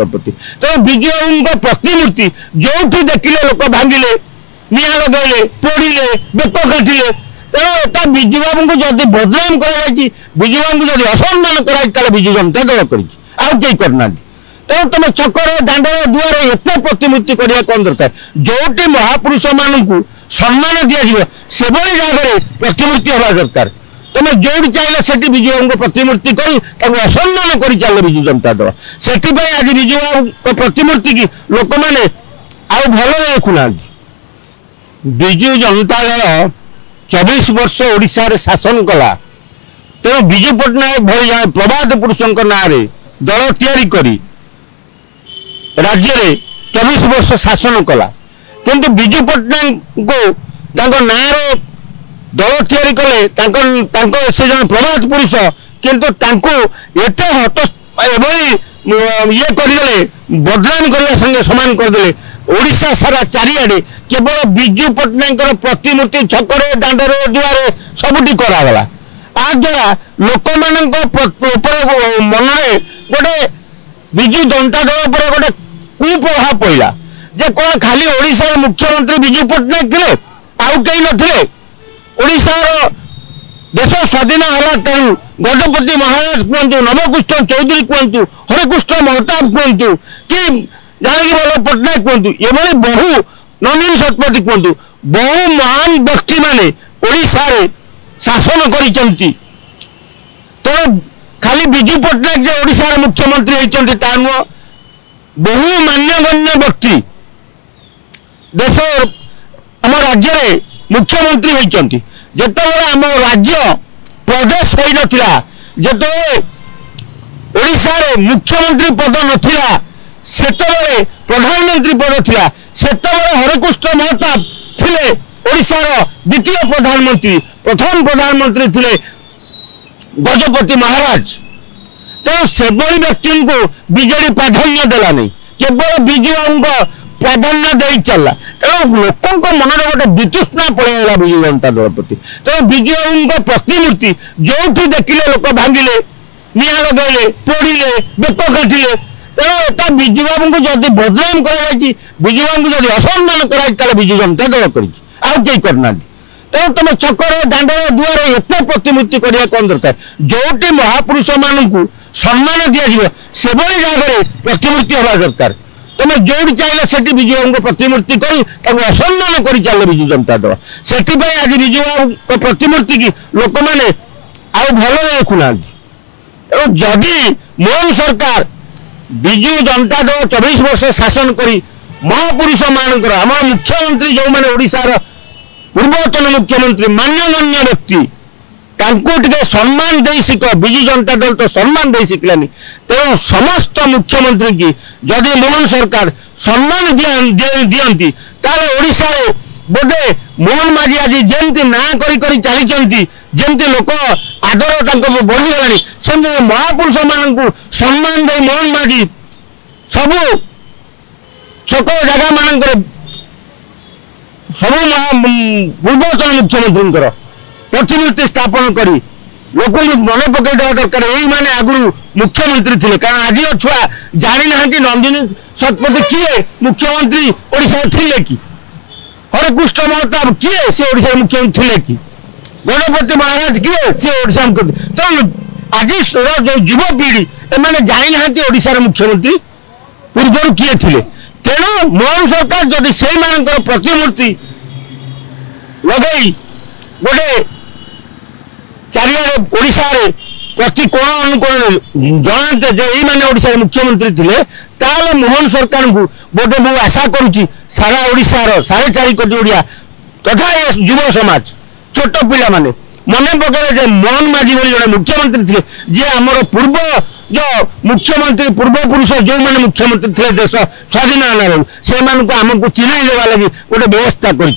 तेणु विजु बाबू प्रतिमूर्ति जो देखिले लोक भांगिले निआ लगेले पोड़िले बेक काटिले तेणु एटा विजु बाबू को जदि बदनाम कर विजु बाबू जदि असम्मान कर विजु जनता दल करना तेणु तुम छकर दांड दुआर एत प्रतिमूर्ति करने कौन दरकार जो महापुरुष मान सम्मान दिज्व से जगह प्रतिमूर्ति हवा दरकार तुम जो चाहिए से विजु बाबू प्रतिमूर्ति कर असम्मान कर चल विजु जनता दल से आज विजु बाबू प्रतिमूर्ति की लोक मैंने आउ भल देखुना विजु जनता दल 24 वर्ष ओडिशा रे शासन कला तेणु विजु पट्टनायक भली जन प्रबाद पुरुषों ना दल तैयारी करी राज्य रे 24 वर्ष शासन कला किंतु विजु पट्टनायक को ना दल तैयारी कले से जन प्रबाद पुरुष किंतु एते हत ये करदे बदनाम करने संगे समान करदे ओडिशा सारा चारिआडे केवल विजु पट्टनायक प्रतिमूर्ति छकरे दांडरे दुआरे सबुटी करागला आ द्वारा लोक मन गोटे विजु जनता दल पर गोटे कुप्रभाव पड़ा जे कौन खाली ओडिशा मुख्यमंत्री विजु पट्टनायक थे आउ कहीं नथिले ओडिशार देश स्वाधीन है तेणु गजपति महाराज कहतु नवकुष्ठ चौधरी कहतु हरिकृष्ण महताब कहतु कि जानकी वल्लभ पट्टनायक कहतु ये बहु नंदिनी शतपथी कहतु बहु महान व्यक्ति माने ओडिशा रे शासन करिसेंती तेणु खाली विजु पट्टनायक जे ओडिशा मुख्यमंत्री होइसेंती ता नुह बहु मान्यगण्य व्यक्ति देश आम राज्य रे मुख्यमंत्री होइसेंती जेतेबेले आम राज्य प्रदेश होई नथिला जेतेबेले ओडिशा रे मुख्यमंत्री पद नथिला सेतेबेले प्रधानमंत्री पद थिला सेतेबेले हरिकृष्ण महताब थिले ओडिशार द्वितीय प्रधानमंत्री प्रथम प्रधानमंत्री थिले गजपति महाराज तेणु से व्यक्ति को बीजेडी प्राधान्य देला नहीं केवल विजु बाबू प्राधान्य दे चलला तेणु लोकों मन में गोटे वितृष्णा पड़ेगा विजु जनता दल प्रति तेणु विजु बाबू प्रतिमूर्ति जो देखिले लोक भांगिले निआ लगेले पोड़िले बेक काटिले तेणु एटा विजु बाबू को जदि बदनाम कर विजु बाबू जदि असम्मान कर विजु जनता दल करना तेणु तुम छकर दांड दुआर एत प्रतिमूर्ति करने कौन दरकार जो महापुरुष मान सम्मान दिज्व से जगह प्रतिमूर्ति हवा दरकार तुम जो चाहिए से विजु बाबू प्रतिमूर्ति कर असम्मान कर चल विजु जनता दल से आज विजु बाबू प्रतिमूर्ति की लोक मैंने आउ भल देखुना तेणु जदि मोहन सरकार विजु जनता दल 24 वर्ष शासन करी महापुरुष मानकर आम मुख्यमंत्री जो मैंने ओडिशार पूर्वतन मुख्यमंत्री मान्यगण्य व्यक्ति टे सम्मान दे शिख विजु जनता दल तो सम्मान दे शिखलानी तेणु समस्त मुख्यमंत्री की जदि मोहन सरकार सम्मान दियंती ताले ओडिशा रे बोधे मोहन माझी आज जमती ना करी चली जमती लोक आदर बढ़ीगलानी सेमती महापुरुष मान सम्मान दे मोहन माझी सबू छक जगह मान सब पूर्वतन मुख्यमंत्री प्रतिमूर्ति स्थापन कर लोक मन पकड़ देवा दरकार यही माने आगु मुख्यमंत्री थे कारण आज छुआ जानी ना नंदिनी शतपथी किए मुख्यमंत्री ओडिशा थे कि हरिकृष्ण महताब किए से ओडिशा मुख्यमंत्री थे कि गणपति महाराज किए से ओडिशा मुख्यमंत्री तेणु आज जो युवपीढ़ी एम जानी ना ओडिशा मुख्यमंत्री पूर्व किए थे तेणु मोहन सरकार जदि से प्रतिमूर्ति लगे गोटे चारिआडे ओडिशा रे प्रति कोण अनुकोण जानते जो यही माने ओडिशा मुख्यमंत्री थे ताले मोहन सरकार को बोधे मु आशा करुच्ची सारा ओडिशार 4.5 कोटी ओडिया तथा युव समाज छोट पिला माने मन पकड़े जे मोहन माझी बोली जड़े मुख्यमंत्री थे जे आमर पूर्व जो मुख्यमंत्री पूर्व पुरुष जो मैंने मुख्यमंत्री थे देश स्वाधीन से आमको चिन्ह देवा लगी गोटे व्यवस्था कर